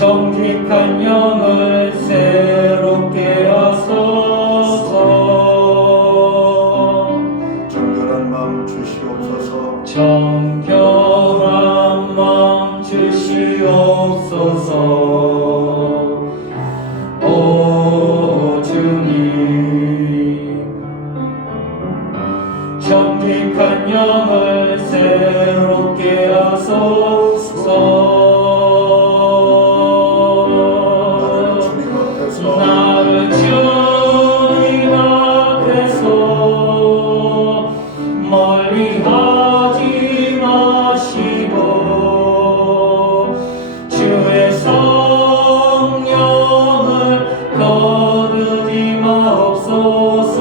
정직한 영을 새롭게 하소서. 정결한 마음 주시옵소서. 정결한 마음 주시옵소서. 오 주님, 정직한 영을 새롭게 하소서. 나를 주님 앞에서 멀리 하지 마시고 주의 성령을 거두지 마옵소서.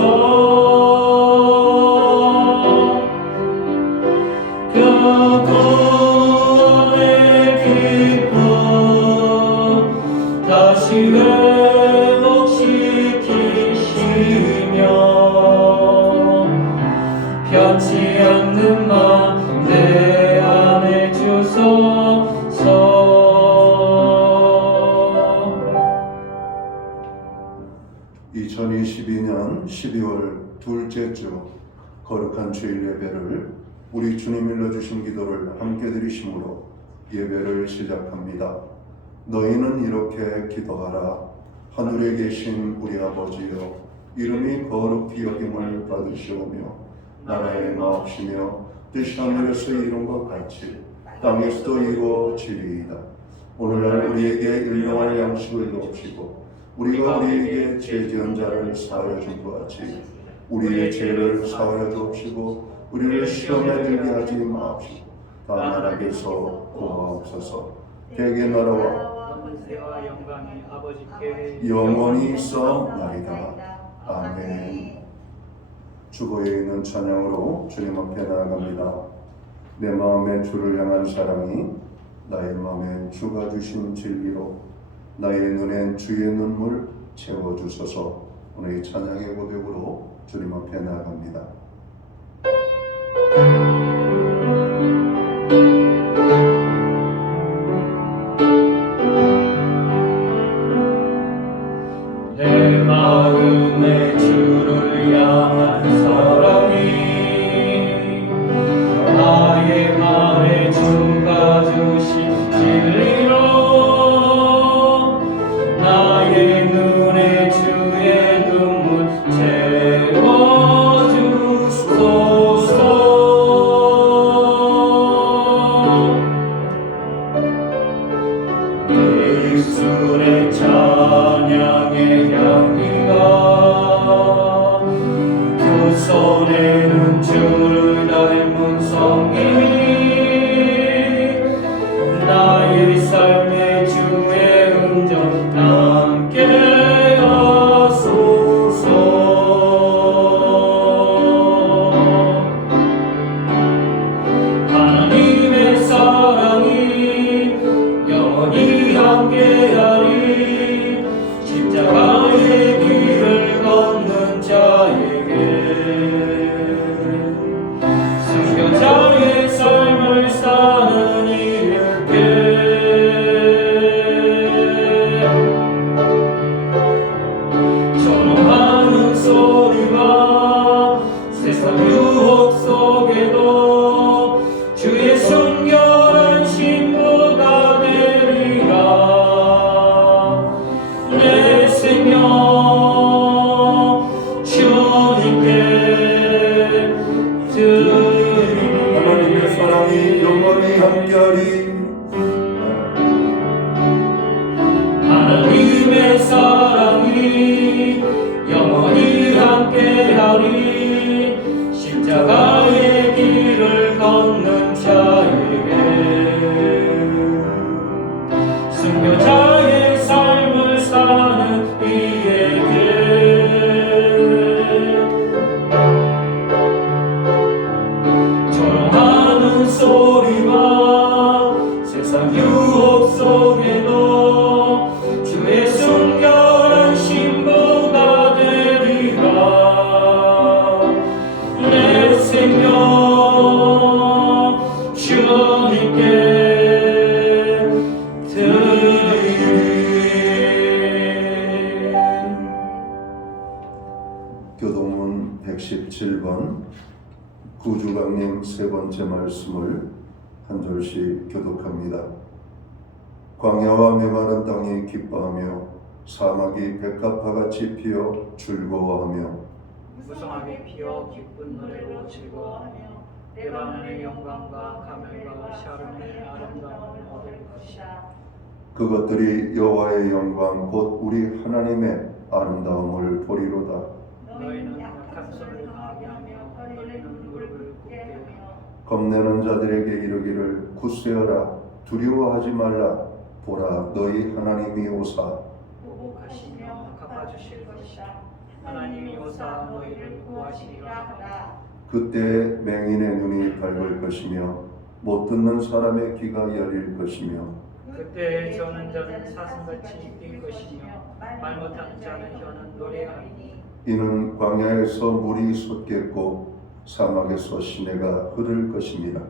그 구원의 기쁨 다시 변치 않는 마음 내 안에 주소서. 2022년 12월 둘째 주 거룩한 주일 예배를 우리 주님 일러주신 기도를 함께 드리심으로 예배를 시작합니다. 너희는 이렇게 기도하라. 하늘에 계신 우리 아버지여, 이름이 거룩히 여김을 받으시오며 나라의 마옵시며 뜻이 하늘에서 이룬 것 같이 땅에서도 이루어지리이다. 오늘날 우리에게 일용할 양식을 주옵시고 우리가 우리에게 죄 지은 자를 사하여 준 것 같이 우리의 죄를 사하여 주옵시고 우리를 시험에 들게 하지 마옵시고 다만 하나님께서 구하옵소서. 대개 나라와 권세와 영광이 아버지께 영원히 있어나이다. 아멘. 주보에 있는 찬양으로 주님 앞에 나아갑니다. 내 마음에 주를 향한 사랑이 나의 마음에 주가 주신 진리로 나의 눈엔 주의 눈물 채워주소서. 오늘 이 찬양의 고백으로 주님 앞에 나아갑니다. 내 마음에 주를 향한 사랑이 나의 마음에 주가 주신 진리로 나의 눈에 주의 눈물 채워주소서. 내 입술에 찬양의 향기가 그 손에는 주를 닮은 성김이 나의 삶의 주의 흔적 함께 하소서. 하나님의 사랑이 영원히 함께하리. 십자가의 길을 걷는 자에게 순교자의 삶을 사는 이에게 전하는 소리와 세상 유혹 속에도 주의 순결한 신부가 되리라. 내 생명 주님께 드리리. 하나님의 사랑이 영원히 함께하리. 하나님의 사랑이 영원히 함께하리. 십자가의 길을 걷는 자에게 순교자의 삶을 사는 이에게 조롱하는 소리와 세상 유혹 속에도 주의 순결한 신부가 되리라. 내 생명 주님께 드리리. 구주강림 세 번째 말씀을 한 절씩 교독합니다. 광야와 메마른 땅이 기뻐하며 사막이 백합화같이 피어 즐거워하며 무성하게 피어 기쁜 노래로 즐거워하며 레바논의 영광과 가멜과 샤론의 아름다움을 얻을 것이다. 그것들이 여호와의 영광 곧 우리 하나님의 아름다움을 보리로다. 너희는 약한 손을 강하게 하며 떨리는 무릎을 굳게 하며 겁내는 자들에게 이르기를 굳세어라 두려워하지 말라 보라 너희 하나님이 오사 보복하시며 갚아주실 것이다. 하나님이 오사 너희를 구하시리라 하라. 그때 맹인의 눈이 밝을 것이며 못 듣는 사람의 귀가 열릴 것이며 그때 저는 자는 사슴같이 뛸 것이며 말 못하는 자는 혀는 노래하리니 이는 광야에서 물이 솟겠고 사막에서 시내가 흐를 것입니다.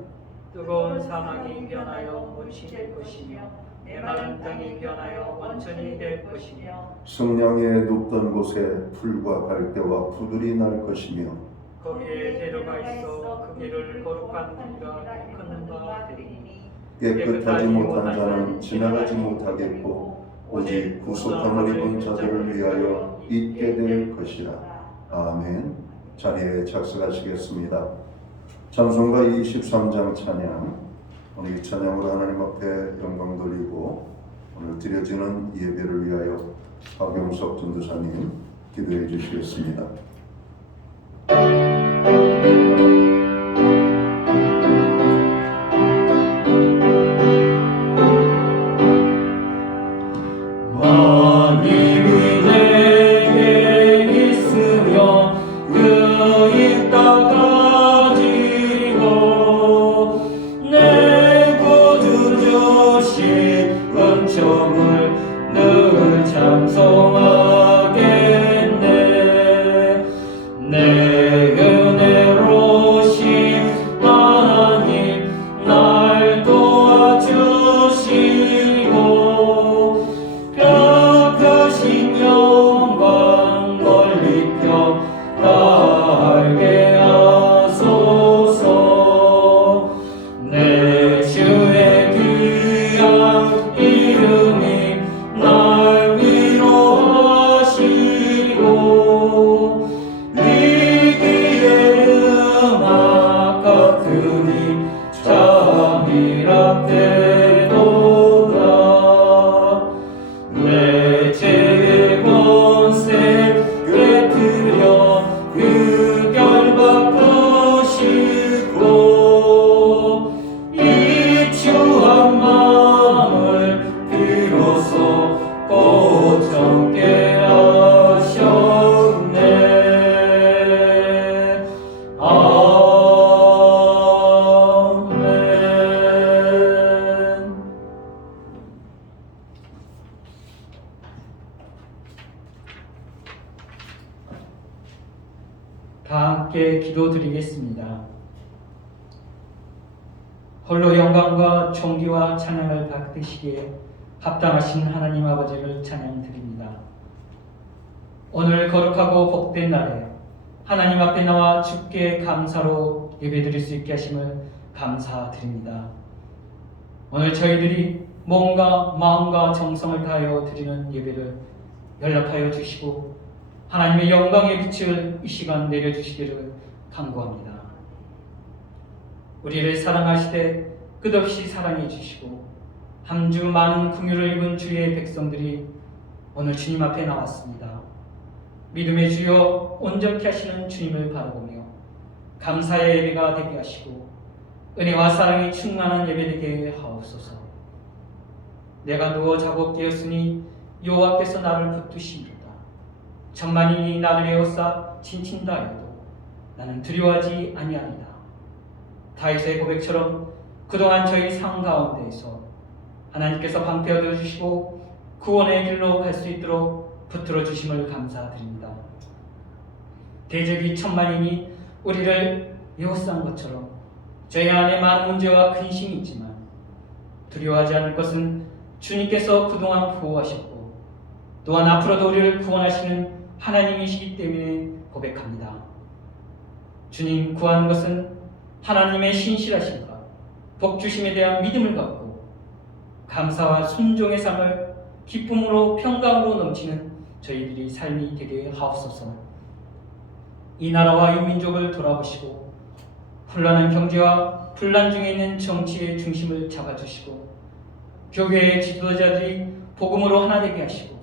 뜨거운 사막이 변하여 못이 될 것이며 메마른 땅이 변하여 원천이 될 것이며 성량에 눕던 곳에 풀과 갈대와 푸들이 날 것이며 거기에 대로가 있어 그 길을 거룩한 길이라 걷는 바 되리니 깨끗하지 못한 자는 지나가지 못하겠고 오직 구속함을 입은 자들을 위하여 있게 될 것이라. 아멘. 자리에 착석하시겠습니다. 찬송가 23장 찬양. 오늘 이 찬양으로 하나님 앞에 영광 돌리고 오늘 드려지는 예배를 위하여 박용석 전도사님 기도해 주시겠습니다. 하나님이 내게 있으며 그 있다 가지고 내 구주 주신 은총을 늘 찬송하겠네. 내 은혜로신 하나님 날 도와주시고 벽하신 영광 멀리 펴 알게 하소서. 내 주의 귀한 이름이 날 위로하시고 위기의 음악 같으니 잠이라 되도다. 내 죄의 권세 깨뜨려 그 결박하시고 이 추한 마음을 비로소 고정케 하셨네. 아멘. 다 함께 기도드리겠습니다. 홀로 영광과 존귀와 찬양을 받으시기에 합당하신 하나님 아버지를 찬양드립니다. 오늘 거룩하고 복된 날에 하나님 앞에 나와 주께 감사로 예배드릴 수 있게 하심을 감사드립니다. 오늘 저희들이 몸과 마음과 정성을 다하여 드리는 예배를 연락하여 주시고 하나님의 영광의 빛을 이 시간 내려주시기를 간구합니다. 우리를 사랑하시되 끝없이 사랑해 주시고 한 주 많은 긍휼을 입은 주의 백성들이 오늘 주님 앞에 나왔습니다. 믿음의 주여 온전케 하시는 주님을 바라보며 감사의 예배가 되게 하시고 은혜와 사랑이 충만한 예배 되게 하옵소서. 내가 누워 자고 깨었으니 여호와께서 나를 붙드시리로다. 천만인이 나를 에워싸 친친다 해도 나는 두려워하지 아니하리라. 다윗의 고백처럼 그동안 저희 삶 가운데에서 하나님께서 방패 얻어 주시고 구원의 길로 갈 수 있도록 붙들어 주심을 감사드립니다. 대적이 천만인이 우리를 에워싼 것처럼 저희 안에 많은 문제와 근심이 있지만 두려워하지 않을 것은 주님께서 그동안 보호하셨고 또한 앞으로도 우리를 구원하시는 하나님이시기 때문에 고백합니다. 주님, 구하는 것은 하나님의 신실하심과 복주심에 대한 믿음을 갖고 감사와 순종의 삶을 기쁨으로 평강으로 넘치는 저희들이 삶이 되게 하옵소서. 이 나라와 이 민족을 돌아보시고 혼란한 경제와 분란 중에 있는 정치의 중심을 잡아주시고 교회의 지도자들이 복음으로 하나 되게 하시고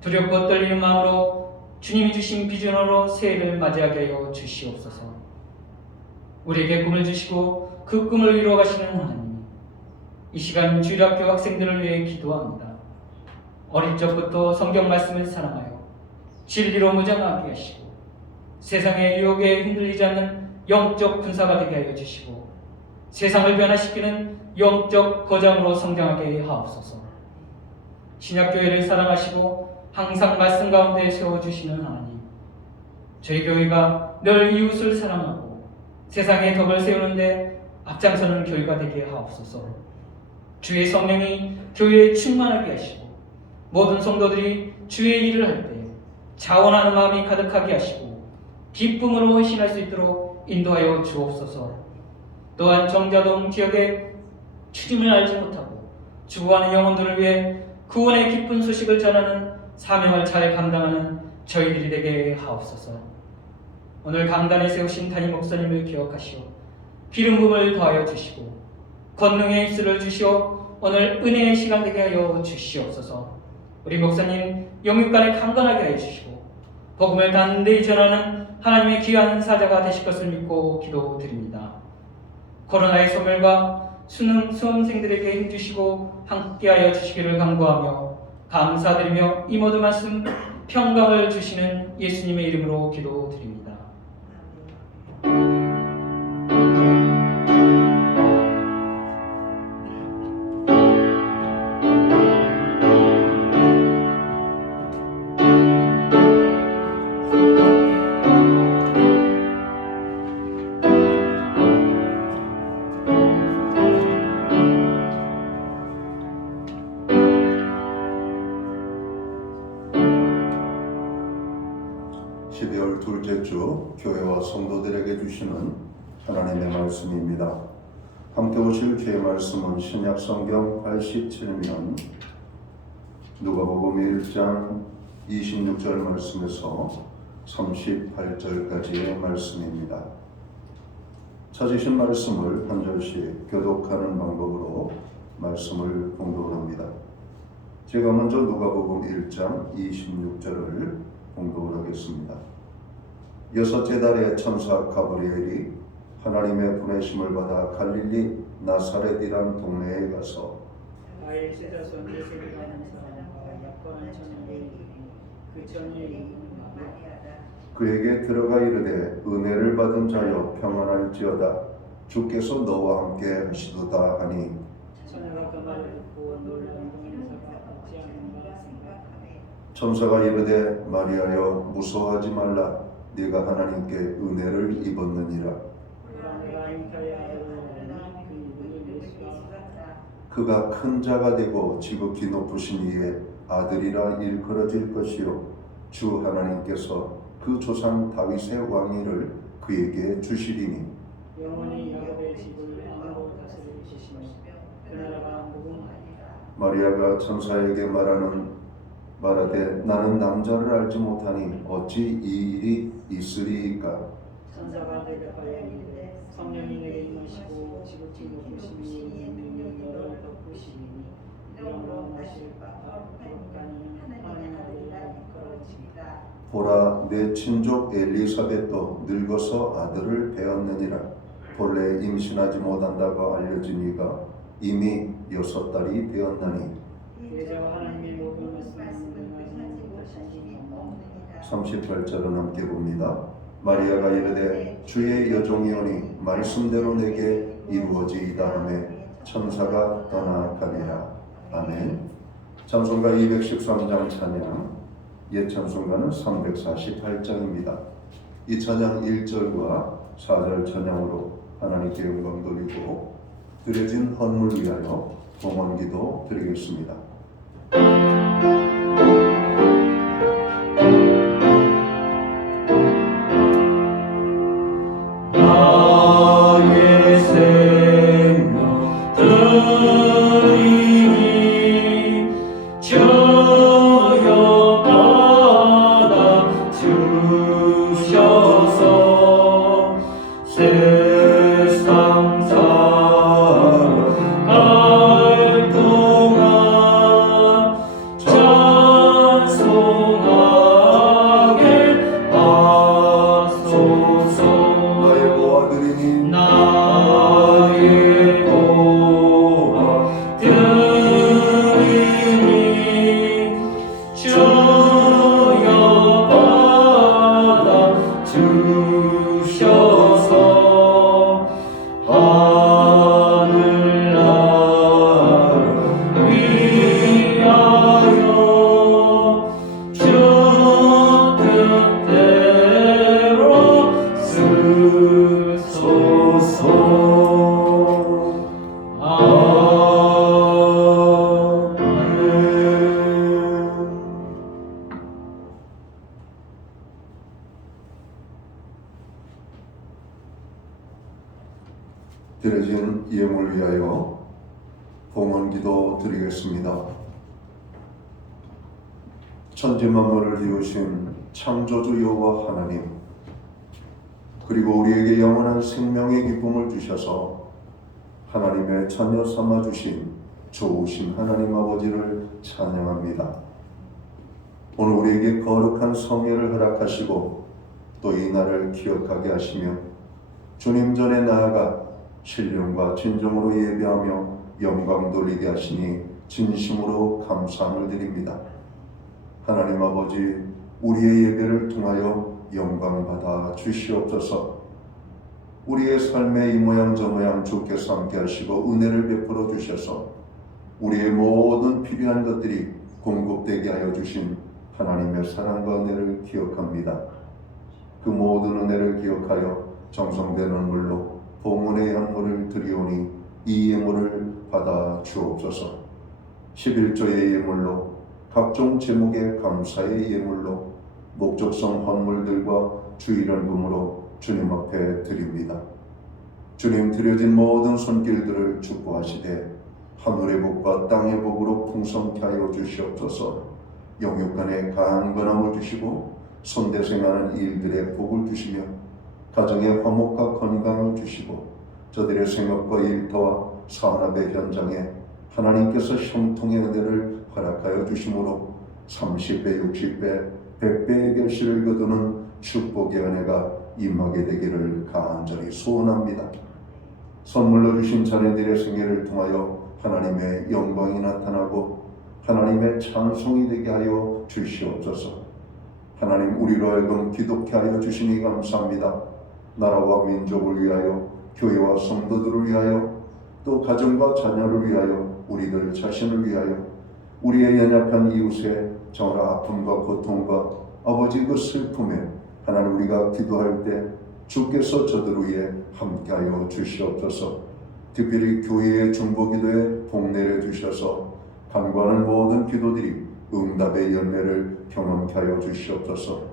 두렵고 떨리는 마음으로 주님이 주신 비전으로 새해를 맞이하게 하여 주시옵소서. 우리에게 꿈을 주시고 그 꿈을 이루어 가시는 하나님, 이 시간 주일학교 학생들을 위해 기도합니다. 어릴 적부터 성경 말씀을 사랑하여 진리로 무장하게 하시고 세상의 유혹에 흔들리지 않는 영적 군사가 되게 하여 주시고 세상을 변화시키는 영적 거장으로 성장하게 하옵소서. 신약교회를 사랑하시고 항상 말씀 가운데 세워주시는 하나님, 저희 교회가 늘 이웃을 사랑하고 세상의 덕을 세우는데 앞장서는 교회가 되게 하옵소서. 주의 성령이 교회에 충만하게 하시고 모든 성도들이 주의 일을 할 때 자원하는 마음이 가득하게 하시고 기쁨으로 헌신할 수 있도록 인도하여 주옵소서. 또한 정자동 지역에 주님을 알지 못하고 죽어가는 영혼들을 위해 구원의 기쁜 소식을 전하는 사명을 잘 감당하는 저희들이 되게 하옵소서. 오늘 강단에 세우신 담임 목사님을 기억하시오 기름 부음을 더하여 주시고 권능의 입술을 주시오 오늘 은혜의 시간 되게 하여 주시옵소서. 우리 목사님 영육간에 강건하게 하여 주시고 복음을 단대히 전하는 하나님의 귀한 사자가 되실 것을 믿고 기도드립니다. 코로나의 소멸과 수험생들에게 힘주시고 함께하여 주시기를 간구하며 감사드리며 이 모든 말씀 평강을 주시는 예수님의 이름으로 기도드립니다. 둘째 주 교회와 성도들에게 주시는 하나님의 말씀입니다. 함께 오실 주의 말씀은 신약성경 87면 누가복음 1장 26절 말씀에서 38절까지의 말씀입니다. 찾으신 말씀을 한 절씩 교독하는 방법으로 말씀을 공독합니다. 제가 먼저 누가복음 1장 26절을 공독을 하겠습니다. 여섯째 달에 천사 가브리엘이 하나님의 보내심을 받아 갈릴리 나사렛이란 동네에 가서 다윗의 자손 요셉이라는 사람과 약혼한 처녀의 그 처녀의 이름은 마리아다. 그에게 들어가 이르되 은혜를 받은 자여 평안할지어다 주께서 너와 함께 하시도다 하니 처녀가 그 말을 듣고 놀라는 천사가 어찌 하는가 생각하매 천사가 이르되 마리아여 무서워하지 말라 네가 하나님께 은혜를 입었느니라. 그가 큰 자가 되고 지극히 높으신 이에 아들이라 일컬어질 것이요 주 하나님께서 그 조상 다윗의 왕위를 그에게 주시리니 영원히 야곱의 집을 왕으로 다스리시며 그 나라가 무궁하리라. 마리아가 천사에게 말하되 나는 남자를 알지 못하니 어찌 이 일이 있으리이까. 천사가 대답하여 이르되 성령이 내게 임하시고 지극히 높으심이 너를 덮으시리니 이름으로 나실 거룩하니 하나님 아들이라 일컬어지리라. 보라 내 친족 엘리사벳도 늙어서 아들을 배었느니라. 본래 임신하지 못한다고 알려진 이가 이미 6달이 되었나니 예자와 하나님의 모든 말씀은 38절은 함께 봅니다. 마리아가 이르되 주의 여종이오니 말씀대로 내게 이루어지이다 하며 천사가 떠나가니라. 아멘. 찬송가 213장 찬양, 옛 찬송가는 348장입니다. 이 찬양 1절과 4절 찬양으로 하나님께 영광 돌리고 드려진 헌물 위하여 봉헌기도 드리겠습니다. 나의 드려진 예물 위하여 봉헌기도 드리겠습니다. 천지 만물을 지으신 창조주 여호와 하나님, 그리고 우리에게 영원한 생명의 기쁨을 주셔서 하나님의 자녀 삼아 주신 좋으신 하나님 아버지를 찬양합니다. 오늘 우리에게 거룩한 성회를 허락하시고 또 이 날을 기억하게 하시며 주님 전에 나아가 신령과 진정으로 예배하며 영광 돌리게 하시니 진심으로 감사함을 드립니다. 하나님 아버지, 우리의 예배를 통하여 영광 받아 주시옵소서. 우리의 삶의 이 모양 저 모양 주께서 함께 하시고 은혜를 베풀어 주셔서 우리의 모든 필요한 것들이 공급되게 하여 주신 하나님의 사랑과 은혜를 기억합니다. 그 모든 은혜를 기억하여 정성된 눈물로 봉헌의 향물을 드리오니 이 예물을 받아 주옵소서. 11조의 예물로, 각종 제목의 감사의 예물로, 목적성 헌물들과 주일헌금으로 주님 앞에 드립니다. 주님, 드려진 모든 손길들을 축복하시되 하늘의 복과 땅의 복으로 풍성케 하여 주시옵소서. 영육간에 강건함을 주시고 손대생하는 일들의 복을 주시며 가정의 화목과 건강을 주시고 저들의 생업과 일터와 산업의 현장에 하나님께서 형통의 은혜를 허락하여 주심으로 30배, 60배, 100배의 결실을 거두는 축복의 은혜가 임하게 되기를 간절히 소원합니다. 선물로 주신 자녀들의 생애를 통하여 하나님의 영광이 나타나고 하나님의 찬송이 되게 하여 주시옵소서. 하나님, 우리로 하여금 기독케 하여 주시니 감사합니다. 나라와 민족을 위하여, 교회와 성도들을 위하여, 또 가정과 자녀를 위하여, 우리들 자신을 위하여, 우리의 연약한 이웃의 정말 아픔과 고통과 아버지 그 슬픔에 하나님 우리가 기도할 때 주께서 저들 위해 함께하여 주시옵소서. 특별히 교회의 중보기도에 복내려 주셔서 간구하는 모든 기도들이 응답의 열매를 경험케 하여 주시옵소서.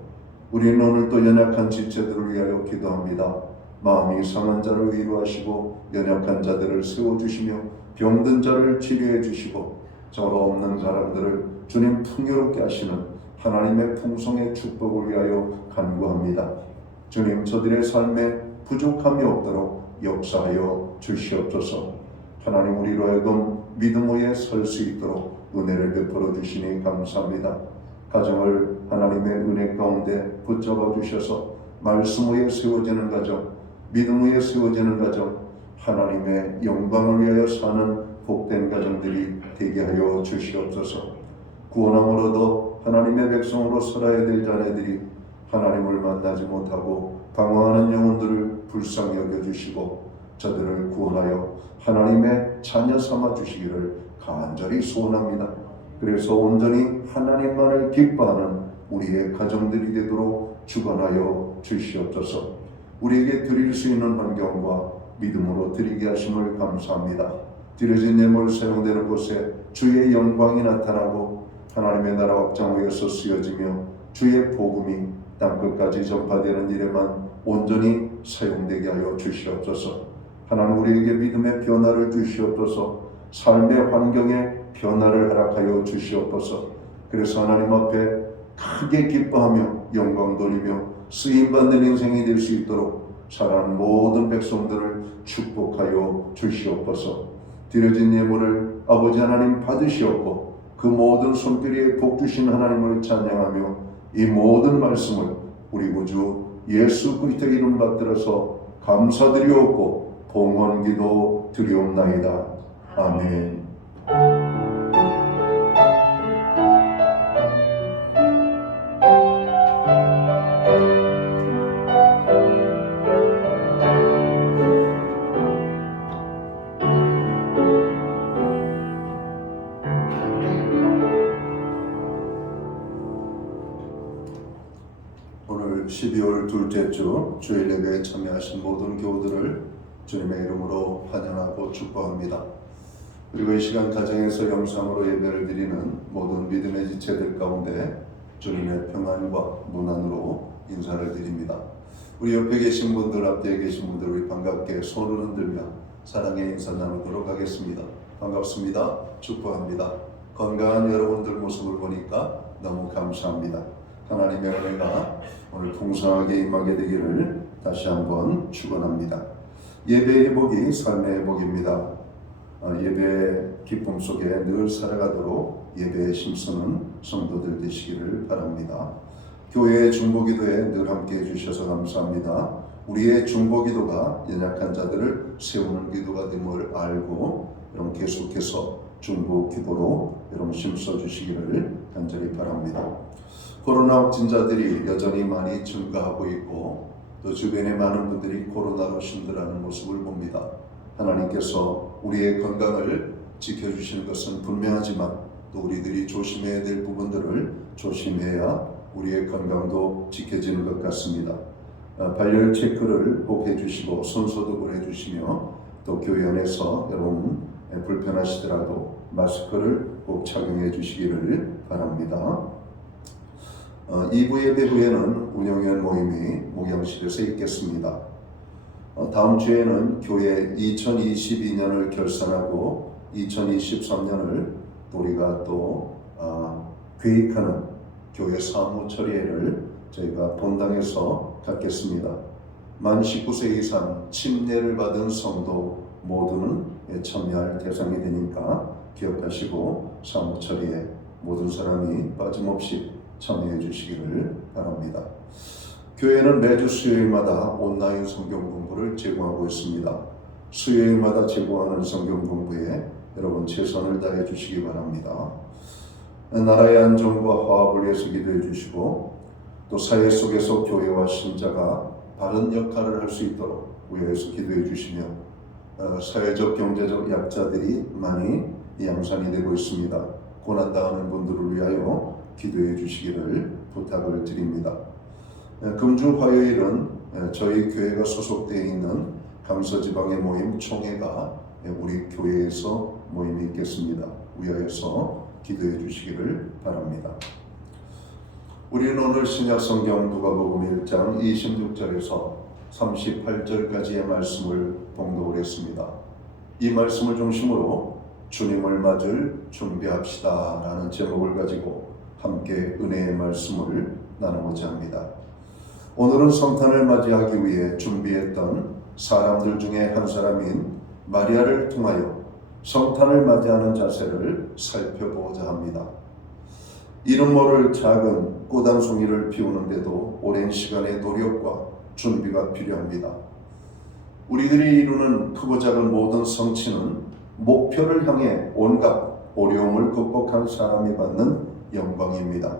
우리는 오늘 또 연약한 지체들을 위하여 기도합니다. 마음이 상한 자를 위로하시고 연약한 자들을 세워주시며 병든 자를 치료해 주시고 저로 없는 사람들을 주님 풍요롭게 하시는 하나님의 풍성의 축복을 위하여 간구합니다. 주님, 저들의 삶에 부족함이 없도록 역사하여 주시옵소서. 하나님, 우리로 하여금 믿음 위에 설 수 있도록 은혜를 베풀어 주시니 감사합니다. 가정을 하나님의 은혜 가운데 붙잡아 주셔서 말씀 위에 세워지는 가정, 믿음 위에 세워지는 가정, 하나님의 영광을 위하여 사는 복된 가정들이 되게 하여 주시옵소서. 구원함으로도 하나님의 백성으로 살아야 될 자녀들이 하나님을 만나지 못하고 방황하는 영혼들을 불쌍히 여겨주시고 저들을 구원하여 하나님의 자녀 삼아 주시기를 간절히 소원합니다. 그래서 온전히 하나님만을 기뻐하는 우리의 가정들이 되도록 주관하여 주시옵소서. 우리에게 드릴 수 있는 환경과 믿음으로 드리게 하심을 감사합니다. 드려진 예물 사용되는 곳에 주의 영광이 나타나고 하나님의 나라 확장 위에서 쓰여지며 주의 복음이 땅끝까지 전파되는 일에만 온전히 사용되게 하여 주시옵소서. 하나님, 우리에게 믿음의 변화를 주시옵소서. 삶의 환경에 변화를 허락하여 주시옵소서. 그래서 하나님 앞에 크게 기뻐하며 영광 돌리며 쓰임받는 인생이 될 수 있도록 자라는 모든 백성들을 축복하여 주시옵소서. 드려진 예물을 아버지 하나님 받으시옵고 그 모든 손길에 복 주신 하나님을 찬양하며 이 모든 말씀을 우리 구주 예수 그리스도의 이름 받들어서 감사드리옵고 봉헌기도 드리옵나이다. 아멘. 오늘 12월 둘째 주 주일 예배에 참여하신 모든 교우들을 주님의 이름으로 환영하고 축복합니다. 그리고 이 시간 가정에서 영상으로 예배를 드리는 모든 믿음의 지체들 가운데 주님의 평안과 문안으로 인사를 드립니다. 우리 옆에 계신 분들, 앞에 계신 분들 우리 반갑게 손을 흔들며 사랑의 인사 나누도록 하겠습니다. 반갑습니다. 축복합니다. 건강한 여러분들 모습을 보니까 너무 감사합니다. 하나님의 은혜가 오늘 풍성하게 임하게 되기를 다시 한번 축원합니다. 예배의 회복이 삶의 회복입니다. 예배의 기쁨 속에 늘 살아가도록 예배에 힘쓰는 성도들 되시기를 바랍니다. 교회의 중보기도에 늘 함께해 주셔서 감사합니다. 우리의 중보기도가 연약한 자들을 세우는 기도가 됨을 알고 여러분 계속해서 중보기도로 여러분 힘써 주시기를 간절히 바랍니다. 코로나 확진자들이 여전히 많이 증가하고 있고 또 주변에 많은 분들이 코로나로 힘들어하는 모습을 봅니다. 하나님께서 우리의 건강을 지켜주시는 것은 분명하지만 또 우리들이 조심해야 될 부분들을 조심해야 우리의 건강도 지켜지는 것 같습니다. 발열 체크를 꼭 해주시고 손소독을 해주시며 또 교회 안에서 여러분 불편하시더라도 마스크를 꼭 착용해 주시기를 바랍니다. 2부 예배 후에는 운영위원 모임이 목양실에서 있겠습니다. 다음 주에는 교회 2022년을 결산하고 2023년을 우리가 또 계획하는 교회 사무 처리회를 저희가 본당에서 갖겠습니다. 만 19세 이상 침례를 받은 성도 모두는 참여할 대상이 되니까 기억하시고 사무 처리에 모든 사람이 빠짐없이 참여해 주시기를 바랍니다. 교회는 매주 수요일마다 온라인 성경 공부를 제공하고 있습니다. 수요일마다 제공하는 성경 공부에 여러분 최선을 다해 주시기 바랍니다. 나라의 안정과 화합을 위해서 기도해 주시고 또 사회 속에서 교회와 신자가 바른 역할을 할 수 있도록 위해서 기도해 주시며 사회적 경제적 약자들이 많이 양산이 되고 있습니다. 고난당하는 분들을 위하여 기도해 주시기를 부탁을 드립니다. 금주 화요일은 저희 교회가 소속되어 있는 강서지방의 모임 총회가 우리 교회에서 모임이 있겠습니다. 위하여서 기도해 주시기를 바랍니다. 우리는 오늘 신약성경 누가복음 1장 26절에서 38절까지의 말씀을 봉독을 했습니다. 이 말씀을 중심으로 주님을 맞을 준비합시다 라는 제목을 가지고 함께 은혜의 말씀을 나누고자 합니다. 오늘은 성탄을 맞이하기 위해 준비했던 사람들 중에 한 사람인 마리아를 통하여 성탄을 맞이하는 자세를 살펴보고자 합니다. 이름 모를 작은 꽃 한 송이를 피우는데도 오랜 시간의 노력과 준비가 필요합니다. 우리들이 이루는 크고 작은 모든 성취는 목표를 향해 온갖 어려움을 극복한 사람이 받는 영광입니다.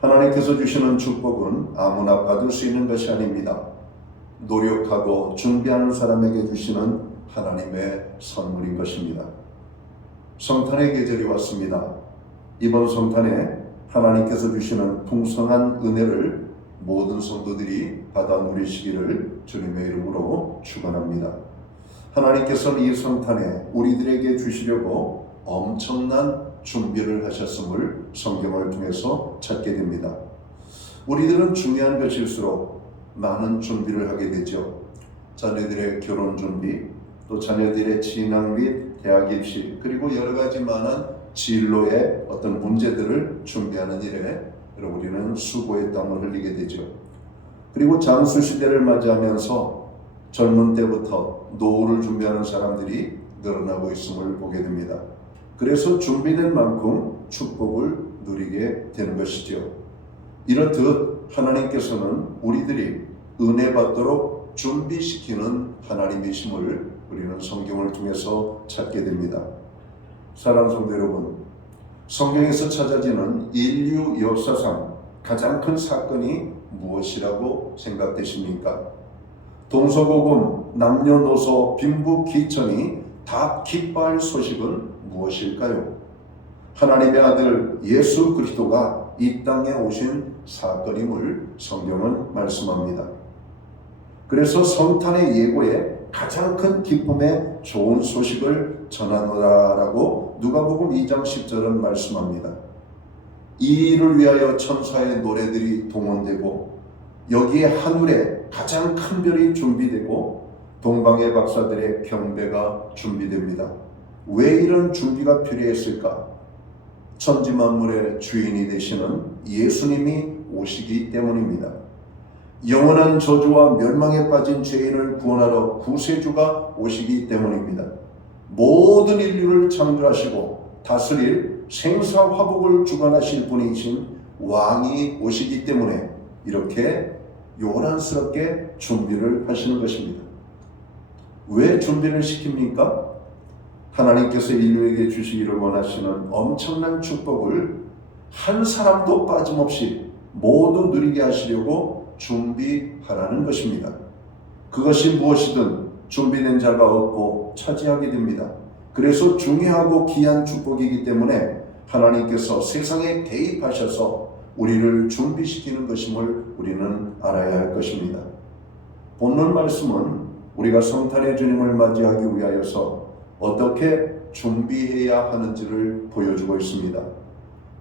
하나님께서 주시는 축복은 아무나 받을 수 있는 것이 아닙니다. 노력하고 준비하는 사람에게 주시는 하나님의 선물인 것입니다. 성탄의 계절이 왔습니다. 이번 성탄에 하나님께서 주시는 풍성한 은혜를 모든 성도들이 받아 누리시기를 주님의 이름으로 축원합니다. 하나님께서는 이 성탄에 우리들에게 주시려고 엄청난 준비를 하셨음을 성경을 통해서 찾게 됩니다. 우리들은 중요한 것일수록 많은 준비를 하게 되죠. 자녀들의 결혼 준비, 또 자녀들의 진학 및 대학 입시, 그리고 여러 가지 많은 진로의 어떤 문제들을 준비하는 일에 우리는 수고의 땀을 흘리게 되죠. 그리고 장수 시대를 맞이하면서 젊은 때부터 노후를 준비하는 사람들이 늘어나고 있음을 보게 됩니다. 그래서 준비된 만큼 축복을 누리게 되는 것이죠. 이렇듯 하나님께서는 우리들이 은혜 받도록 준비시키는 하나님이심을 우리는 성경을 통해서 찾게 됩니다. 사랑하는 성도 여러분, 성경에서 찾아지는 인류 역사상 가장 큰 사건이 무엇이라고 생각되십니까? 동서고금, 남녀노소, 빈부귀천이 다 기뻐할 소식은 무엇일까요? 하나님의 아들 예수 그리스도가 이 땅에 오신 사건임을 성경은 말씀합니다. 그래서 성탄의 예고에 가장 큰 기쁨의 좋은 소식을 전하노라라고 누가복음 2장 10절은 말씀합니다. 이 일을 위하여 천사의 노래들이 동원되고 여기에 하늘에 가장 큰 별이 준비되고 동방의 박사들의 경배가 준비됩니다. 왜 이런 준비가 필요했을까? 천지만물의 주인이 되시는 예수님이 오시기 때문입니다. 영원한 저주와 멸망에 빠진 죄인을 구원하러 구세주가 오시기 때문입니다. 모든 인류를 창조하시고 다스릴 생사화복을 주관하실 분이신 왕이 오시기 때문에 이렇게 요란스럽게 준비를 하시는 것입니다. 왜 준비를 시킵니까? 하나님께서 인류에게 주시기를 원하시는 엄청난 축복을 한 사람도 빠짐없이 모두 누리게 하시려고 준비하라는 것입니다. 그것이 무엇이든 준비된 자가 얻고 차지하게 됩니다. 그래서 중요하고 귀한 축복이기 때문에 하나님께서 세상에 개입하셔서 우리를 준비시키는 것임을 우리는 알아야 할 것입니다. 본문 말씀은 우리가 성탄의 주님을 맞이하기 위하여서 어떻게 준비해야 하는지를 보여주고 있습니다.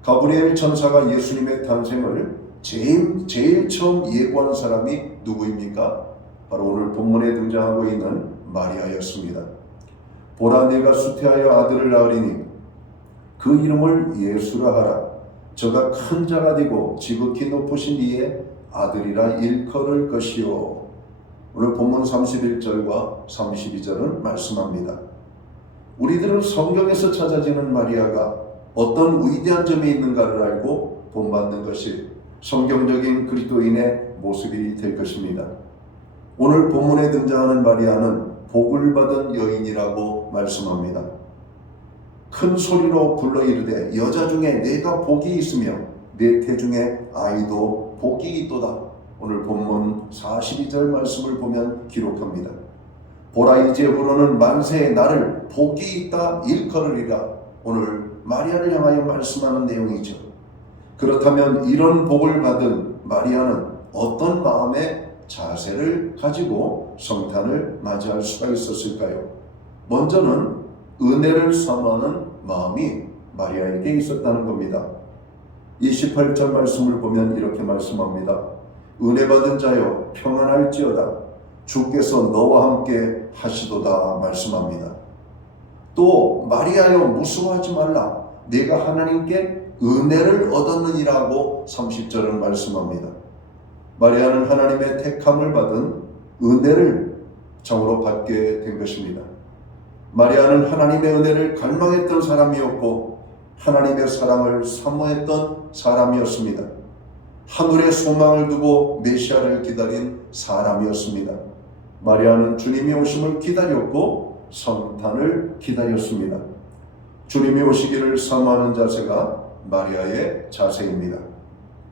가브리엘 천사가 예수님의 탄생을 제일 처음 예고한 사람이 누구입니까? 바로 오늘 본문에 등장하고 있는 마리아였습니다. 보라, 내가 수태하여 아들을 낳으리니 그 이름을 예수라 하라. 저가 큰 자가 되고 지극히 높으신 이의 아들이라 일컬을 것이요. 오늘 본문 31절과 32절은 말씀합니다. 우리들은 성경에서 찾아지는 마리아가 어떤 위대한 점이 있는가를 알고 본받는 것이 성경적인 그리스도인의 모습이 될 것입니다. 오늘 본문에 등장하는 마리아는 복을 받은 여인이라고 말씀합니다. 큰 소리로 불러 이르되 여자 중에 내가 복이 있으며 내 태중에 아이도 복이 있도다. 오늘 본문 42절 말씀을 보면 기록합니다. 보라, 이제부로는 만세의 나를 복이 있다 일컬으리라. 오늘 마리아를 향하여 말씀하는 내용이죠. 그렇다면 이런 복을 받은 마리아는 어떤 마음의 자세를 가지고 성탄을 맞이할 수가 있었을까요? 먼저는 은혜를 사모하는 마음이 마리아에게 있었다는 겁니다. 28절 말씀을 보면 이렇게 말씀합니다. 은혜 받은 자여 평안할지어다. 주께서 너와 함께 하시도다 말씀합니다. 또 마리아여 무서워하지 말라. 내가 하나님께 은혜를 얻었느니라고 30절은 말씀합니다. 마리아는 하나님의 택함을 받은 은혜를 정으로 받게 된 것입니다. 마리아는 하나님의 은혜를 갈망했던 사람이었고 하나님의 사랑을 사모했던 사람이었습니다. 하늘의 소망을 두고 메시아를 기다린 사람이었습니다. 마리아는 주님이 오심을 기다렸고 성탄을 기다렸습니다. 주님이 오시기를 사모하는 자세가 마리아의 자세입니다.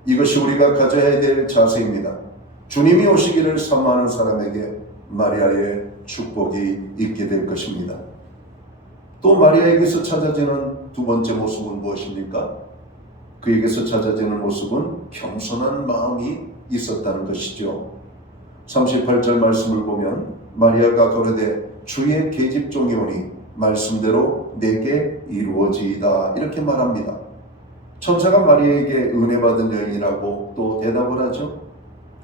이것이 우리가 가져야 될 자세입니다. 주님이 오시기를 사모하는 사람에게 마리아의 축복이 있게 될 것입니다. 또 마리아에게서 찾아지는 두 번째 모습은 무엇입니까? 그에게서 찾아지는 모습은 겸손한 마음이 있었다는 것이죠. 38절 말씀을 보면 마리아가 거르되 주의 계집종이 오니 말씀대로 내게 이루어지이다 이렇게 말합니다. 천사가 마리아에게 은혜 받은 여인이라고 또 대답을 하죠.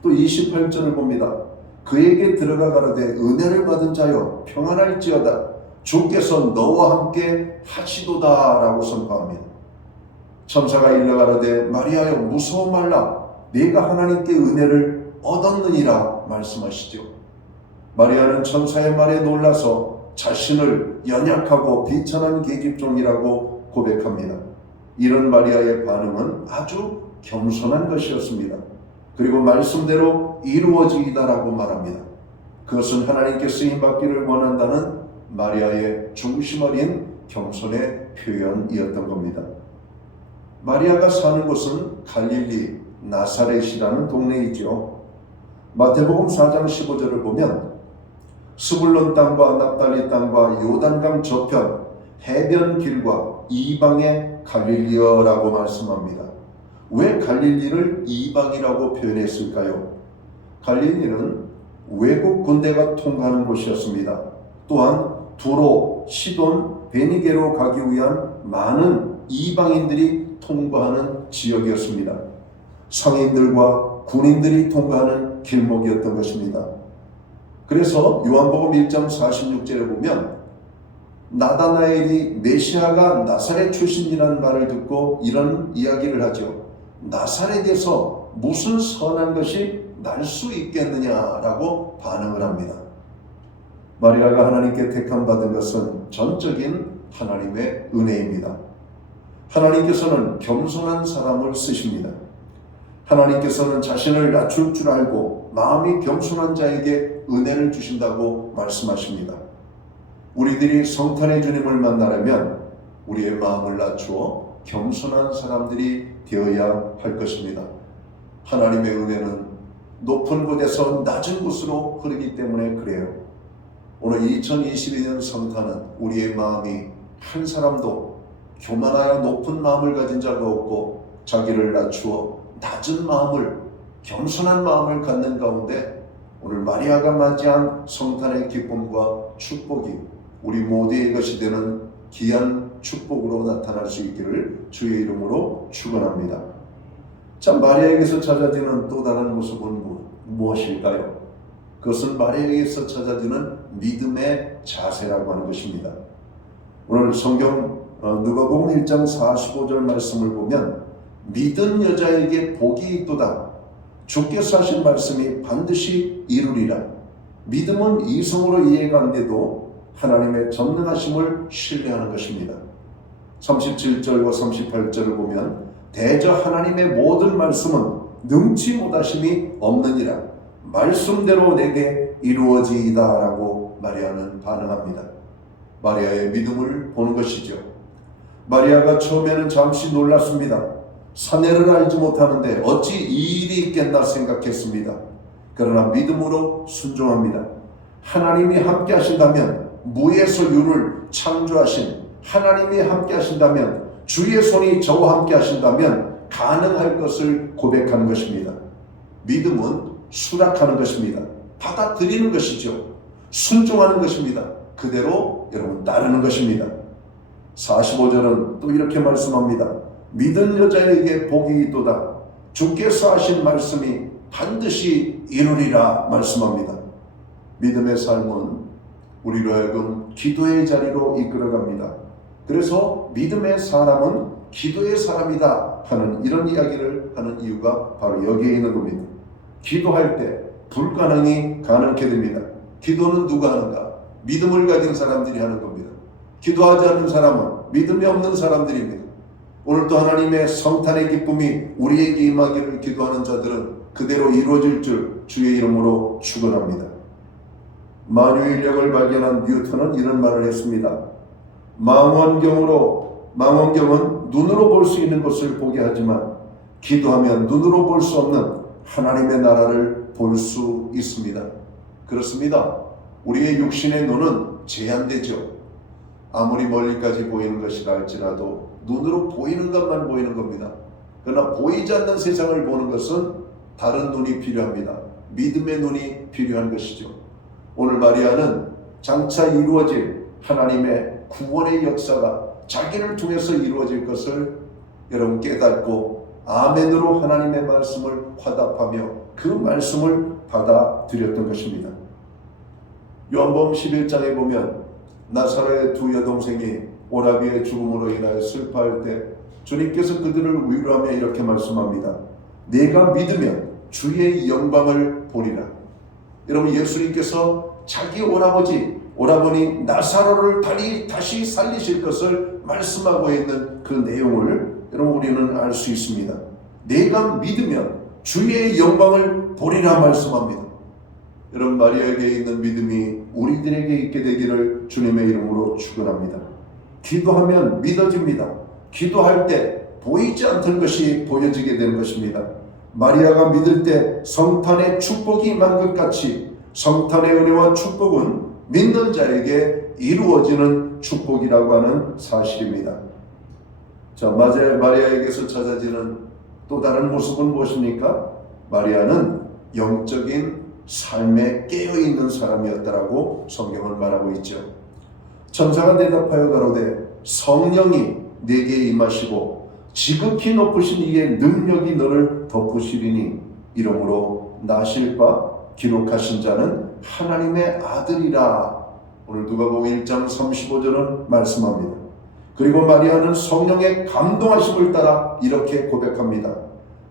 또 28절을 봅니다. 그에게 들어가 가로되 은혜를 받은 자여 평안할지어다. 주께서 너와 함께 하시도다 라고 선포합니다. 천사가 일러 가로되 마리아여 무서워 말라. 네가 하나님께 은혜를 얻었느니라 말씀하시죠. 마리아는 천사의 말에 놀라서 자신을 연약하고 비천한 계집종이라고 고백합니다. 이런 마리아의 반응은 아주 겸손한 것이었습니다. 그리고 말씀대로 이루어지이다라고 말합니다. 그것은 하나님께 쓰임받기를 원한다는 마리아의 중심 어린 겸손의 표현이었던 겁니다. 마리아가 사는 곳은 갈릴리 나사렛이라는 동네이죠. 마태복음 4장 15절을 보면 스불론 땅과 납달리 땅과 요단강 저편 해변 길과 이방의 갈릴리어라고 말씀합니다. 왜 갈릴리를 이방이라고 표현했을까요? 갈릴리는 외국 군대가 통과하는 곳이었습니다. 또한 두로, 시돈, 베니게로 가기 위한 많은 이방인들이 통과하는 지역이었습니다. 상인들과 군인들이 통과하는 길목이었던 것입니다. 그래서 요한복음 1장 46절에 보면 나다나엘이 메시아가 나사렛 출신이라는 말을 듣고 이런 이야기를 하죠. 나사렛에서 무슨 선한 것이 날 수 있겠느냐라고 반응을 합니다. 마리아가 하나님께 택함 받은 것은 전적인 하나님의 은혜입니다. 하나님께서는 겸손한 사람을 쓰십니다. 하나님께서는 자신을 낮출 줄 알고 마음이 겸손한 자에게 은혜를 주신다고 말씀하십니다. 우리들이 성탄의 주님을 만나려면 우리의 마음을 낮추어 겸손한 사람들이 되어야 할 것입니다. 하나님의 은혜는 높은 곳에서 낮은 곳으로 흐르기 때문에 그래요. 오늘 2022년 성탄은 우리의 마음이 한 사람도 교만하여 높은 마음을 가진 자가 없고 자기를 낮추어 낮은 마음을, 겸손한 마음을 갖는 가운데 오늘 마리아가 맞이한 성탄의 기쁨과 축복이 우리 모두의 것이 되는 귀한 축복으로 나타날 수 있기를 주의 이름으로 축원합니다. 자, 마리아에게서 찾아지는 또 다른 모습은 무엇일까요? 그것은 마리아에게서 찾아지는 믿음의 자세라고 하는 것입니다. 오늘 성경 누가복음 1장 45절 말씀을 보면 믿은 여자에게 복이 있도다. 주께서 하신 말씀이 반드시 이루리라. 믿음은 이성으로 이해가 안 돼도 하나님의 전능하심을 신뢰하는 것입니다. 37절과 38절을 보면 대저 하나님의 모든 말씀은 능치 못하심이 없느니라. 말씀대로 내게 이루어지이다 라고 마리아는 반응합니다. 마리아의 믿음을 보는 것이죠. 마리아가 처음에는 잠시 놀랐습니다. 사내를 알지 못하는데 어찌 이 일이 있겠나 생각했습니다. 그러나 믿음으로 순종합니다. 하나님이 함께 하신다면, 무에서 유를 창조하신 하나님이 함께 하신다면, 주의 손이 저와 함께 하신다면 가능할 것을 고백하는 것입니다. 믿음은 수락하는 것입니다. 받아들이는 것이죠. 순종하는 것입니다. 그대로 여러분 따르는 것입니다. 45절은 또 이렇게 말씀합니다. 믿은 여자에게 복이 있도다. 주께서 하신 말씀이 반드시 이루리라 말씀합니다. 믿음의 삶은 우리로 하여금 기도의 자리로 이끌어갑니다. 그래서 믿음의 사람은 기도의 사람이다 하는 이런 이야기를 하는 이유가 바로 여기에 있는 겁니다. 기도할 때 불가능이 가능케 됩니다. 기도는 누가 하는가? 믿음을 가진 사람들이 하는 겁니다. 기도하지 않는 사람은 믿음이 없는 사람들입니다. 오늘도 하나님의 성탄의 기쁨이 우리에게 임하기를 기도하는 자들은 그대로 이루어질 줄 주의 이름으로 축원합니다. 만유인력을 발견한 뉴턴은 이런 말을 했습니다. 망원경은 눈으로 볼 수 있는 것을 보게 하지만 기도하면 눈으로 볼 수 없는 하나님의 나라를 볼 수 있습니다. 그렇습니다. 우리의 육신의 눈은 제한되죠. 아무리 멀리까지 보이는 것이라 할지라도 눈으로 보이는 것만 보이는 겁니다. 그러나 보이지 않는 세상을 보는 것은 다른 눈이 필요합니다. 믿음의 눈이 필요한 것이죠. 오늘 마리아는 장차 이루어질 하나님의 구원의 역사가 자기를 통해서 이루어질 것을 여러분 깨닫고 아멘으로 하나님의 말씀을 화답하며 그 말씀을 받아들였던 것입니다. 요한복음 11장에 보면 나사로의 두 여동생이 오라비의 죽음으로 인하여 슬퍼할 때 주님께서 그들을 위로하며 이렇게 말씀합니다. 내가 믿으면 주의 영광을 보리라. 여러분, 예수님께서 자기 오라버니 나사로를 다시 살리실 것을 말씀하고 있는 그 내용을 여러분 우리는 알 수 있습니다. 내가 믿으면 주의 영광을 보리라 말씀합니다. 여러분, 마리아에게 있는 믿음이 우리들에게 있게 되기를 주님의 이름으로 축원합니다. 기도하면 믿어집니다. 기도할 때 보이지 않던 것이 보여지게 되는 것입니다. 마리아가 믿을 때 성탄의 축복이 임한 것 같이 성탄의 은혜와 축복은 믿는 자에게 이루어지는 축복이라고 하는 사실입니다. 자, 마리아에게서 찾아지는 또 다른 모습은 무엇입니까? 마리아는 영적인 삶에 깨어있는 사람이었다라고 성경은 말하고 있죠. 천사가 대답하여 가로되 성령이 내게 임하시고 지극히 높으신 이의 능력이 너를 덮으시리니 이러므로 나실 바 기록하신 자는 하나님의 아들이라 오늘 누가복음 1장 35절은 말씀합니다. 그리고 마리아는 성령의 감동하심을 따라 이렇게 고백합니다.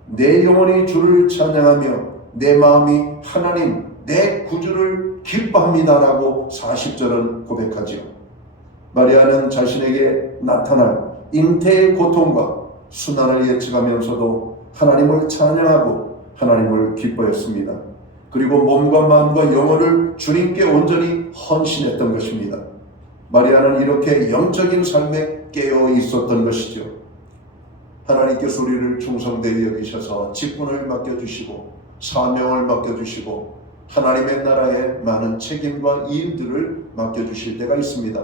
내 영혼이 주를 찬양하며 내 마음이 하나님 내 구주를 기뻐합니다라고 40절은 고백하지요. 마리아는 자신에게 나타날 잉태의 고통과 순환을 예측하면서도 하나님을 찬양하고 하나님을 기뻐했습니다. 그리고 몸과 마음과 영혼을 주님께 온전히 헌신했던 것입니다. 마리아는 이렇게 영적인 삶에 깨어 있었던 것이죠. 하나님께서 우리를 충성되게 여기셔서 직분을 맡겨주시고 사명을 맡겨주시고 하나님의 나라에 많은 책임과 일들을 맡겨주실 때가 있습니다.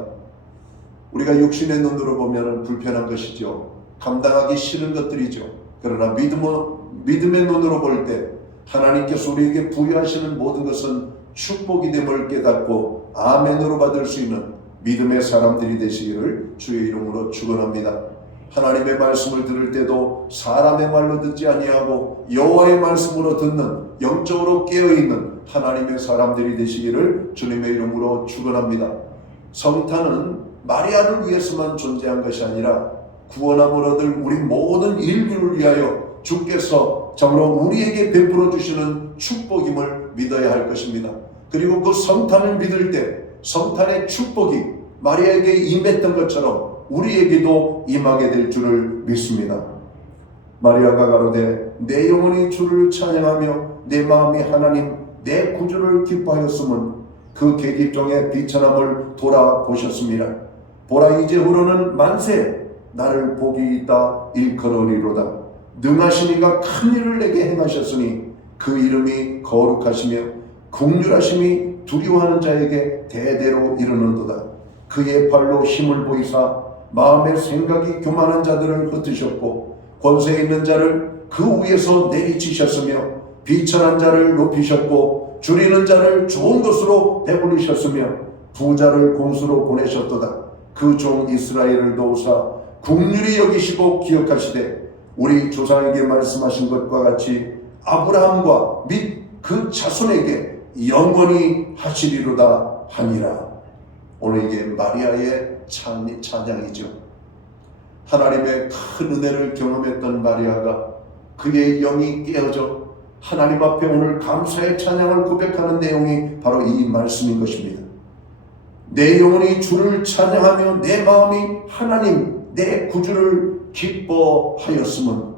우리가 육신의 눈으로 보면 불편한 것이죠. 감당하기 싫은 것들이죠. 그러나 믿음의 눈으로 볼 때 하나님께서 우리에게 부여하시는 모든 것은 축복이 됨을 깨닫고 아멘으로 받을 수 있는 믿음의 사람들이 되시기를 주의 이름으로 축원합니다. 하나님의 말씀을 들을 때도 사람의 말로 듣지 아니하고 여호와의 말씀으로 듣는 영적으로 깨어있는 하나님의 사람들이 되시기를 주님의 이름으로 축원합니다. 성탄은 마리아를 위해서만 존재한 것이 아니라 구원함을 얻을 우리 모든 인류를 위하여 주께서 참으로 우리에게 베풀어 주시는 축복임을 믿어야 할 것입니다. 그리고 그 성탄을 믿을 때 성탄의 축복이 마리아에게 임했던 것처럼 우리에게도 임하게 될 줄을 믿습니다. 마리아가 가로되 내 영혼이 주를 찬양하며 내 마음이 하나님 내 구주를 기뻐하였음은 그 계집종의 비천함을 돌아보셨습니다. 보라 이제후로는 만세 나를 복이 있다 일컬으리로다. 능하신 이가 큰 일을 내게 행하셨으니 그 이름이 거룩하시며 긍휼하심이 두려워하는 자에게 대대로 이르는도다. 그의 발로 힘을 보이사 마음의 생각이 교만한 자들을 흩으셨고 권세 있는 자를 그 위에서 내리치셨으며 비천한 자를 높이셨고 줄이는 자를 좋은 것으로 배불리셨으며 부자를 공수로 보내셨도다. 그 종 이스라엘을 도우사 긍휼히 여기시고 기억하시되 우리 조상에게 말씀하신 것과 같이 아브라함과 및 그 자손에게 영원히 하시리로다 하니라. 오늘 이게 마리아의 찬양이죠. 하나님의 큰 은혜를 경험했던 마리아가 그의 영이 깨어져 하나님 앞에 오늘 감사의 찬양을 고백하는 내용이 바로 이 말씀인 것입니다. 내 영혼이 주를 찬양하며 내 마음이 하나님 내 구주를 기뻐하였음은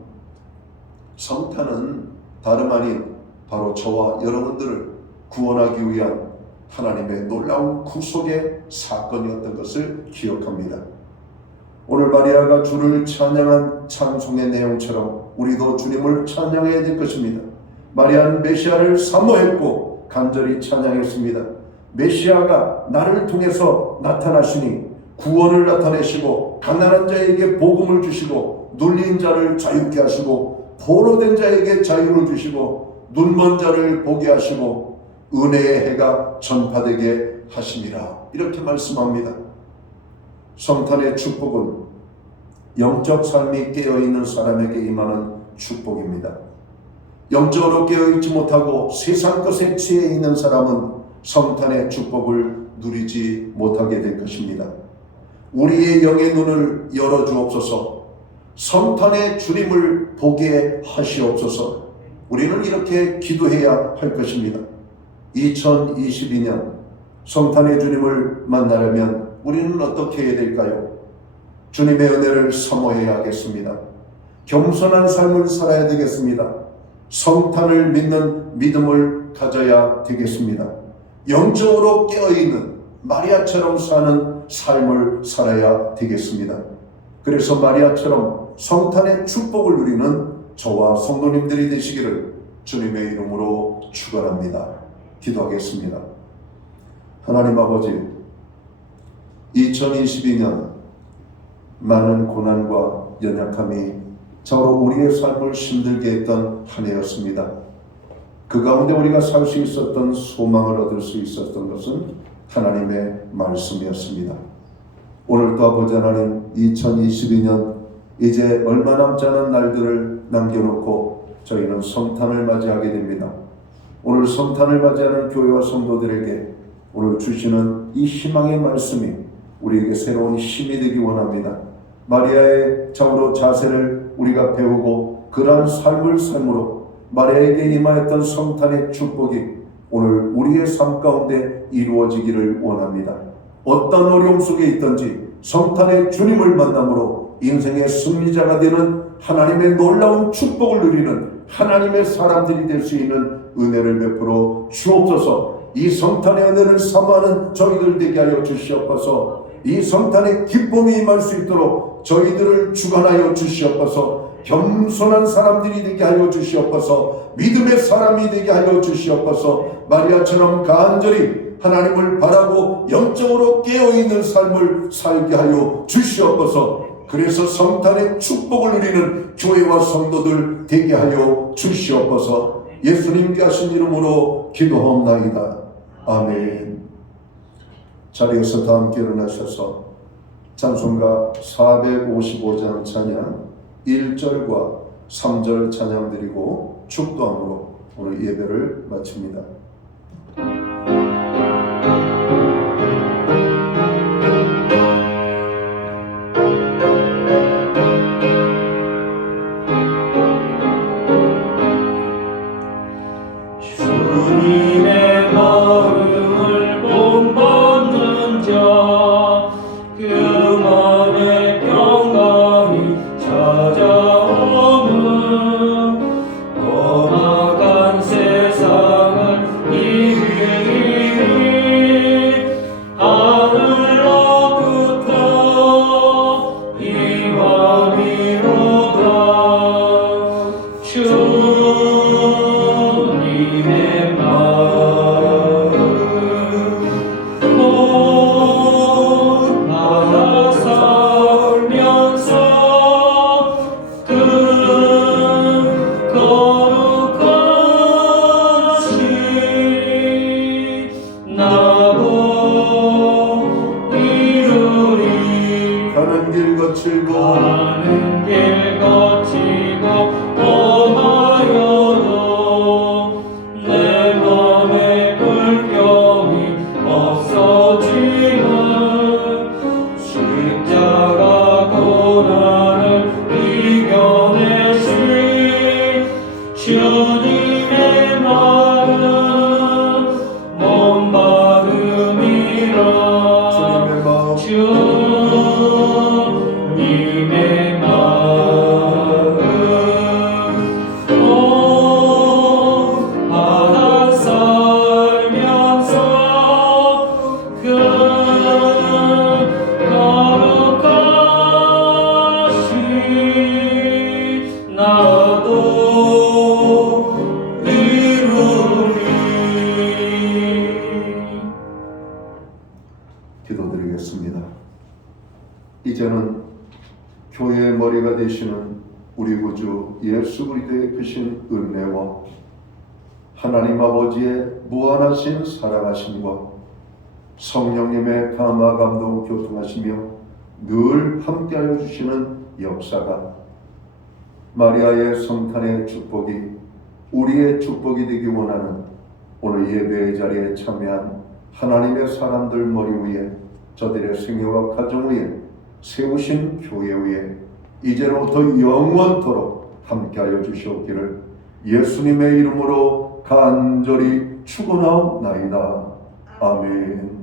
성탄은 다름 아닌 바로 저와 여러분들을 구원하기 위한 하나님의 놀라운 구속의 사건이었던 것을 기억합니다. 오늘 마리아가 주를 찬양한 찬송의 내용처럼 우리도 주님을 찬양해야 될 것입니다. 마리아는 메시아를 사모했고 간절히 찬양했습니다. 메시아가 나를 통해서 나타나시니 구원을 나타내시고 가난한 자에게 복음을 주시고 눌린 자를 자유케 하시고 포로된 자에게 자유를 주시고 눈먼 자를 보게 하시고 은혜의 해가 전파되게 하심이라. 이렇게 말씀합니다. 성탄의 축복은 영적 삶이 깨어있는 사람에게 임하는 축복입니다. 영적으로 깨어있지 못하고 세상 것에 취해 있는 사람은 성탄의 축복을 누리지 못하게 될 것입니다. 우리의 영의 눈을 열어주옵소서. 성탄의 주님을 보게 하시옵소서. 우리는 이렇게 기도해야 할 것입니다. 2022년 성탄의 주님을 만나려면 우리는 어떻게 해야 될까요? 주님의 은혜를 사모해야 하겠습니다. 겸손한 삶을 살아야 되겠습니다. 성탄을 믿는 믿음을 가져야 되겠습니다. 영적으로 깨어있는 마리아처럼 사는 삶을 살아야 되겠습니다. 그래서 마리아처럼 성탄의 축복을 누리는 저와 성도님들이 되시기를 주님의 이름으로 축원합니다. 기도하겠습니다. 하나님 아버지, 2022년 많은 고난과 연약함이 저로 우리의 삶을 힘들게 했던 한 해였습니다. 그 가운데 우리가 살 수 있었던 소망을 얻을 수 있었던 것은 하나님의 말씀이었습니다. 오늘도 아버지 하나님 2022년 이제 얼마 남지 않은 날들을 남겨놓고 저희는 성탄을 맞이하게 됩니다. 오늘 성탄을 맞이하는 교회와 성도들에게 오늘 주시는 이 희망의 말씀이 우리에게 새로운 힘이 되기 원합니다. 마리아의 참으로 자세를 우리가 배우고 그러한 삶을 삶으로 마리아에게 임하였던 성탄의 축복이 오늘 우리의 삶 가운데 이루어지기를 원합니다. 어떤 어려움 속에 있든지 성탄의 주님을 만남으로 인생의 승리자가 되는 하나님의 놀라운 축복을 누리는 하나님의 사람들이 될 수 있는 은혜를 베풀어 주옵소서. 이 성탄의 은혜를 사모하는 저희들 되게 하여 주시옵소서. 이 성탄의 기쁨이 임할 수 있도록 저희들을 주관하여 주시옵소서. 겸손한 사람들이 되게 하여 주시옵소서. 믿음의 사람이 되게 하여 주시옵소서. 마리아처럼 간절히 하나님을 바라고 영적으로 깨어있는 삶을 살게 하여 주시옵소서. 그래서 성탄의 축복을 누리는 교회와 성도들 되게 하여 주시옵소서. 예수님께 하신 이름으로 기도하옵나이다. 아멘. 자리에서 다 함께 일어나셔서 찬송가 455장 찬양 1절과 3절 찬양 드리고 축도함으로 오늘 예배를 마칩니다. 주님의 마음을 본받는 자, 그 맘에 평강이 찾아오는 험악한 세상을 이기리 하늘로부터 임함이로다. 주님의 마음을 본받아 살면서 그 거룩하신 나도 이루리. 가는 길 거칠고 험하여도 내 맘에 불평이 없어지는 십자가 고난을 이겨내신 주님의 마음 본받음이라. 주님의 마음 본받아 살면서 그 거룩하신 나도 이루리. 기도드리겠습니다. 이제는 교회의 머리가 되시는 우리 구주 예수 그리스도의 크신 은혜와 하나님 아버지의 무한하신 사랑하심과 성령님의 감화 감동 교통하시며 늘 함께하여 주시는 역사가 마리아의 성탄의 축복이 우리의 축복이 되기 원하는 오늘 예배의 자리에 참여한 하나님의 사람들 머리 위에 저들의 생애와 가정 위에 세우신 교회 위에 이제로부터 영원토록 함께하여 주시옵기를 예수님의 이름으로 간절히 축원하옵나이다. 아멘.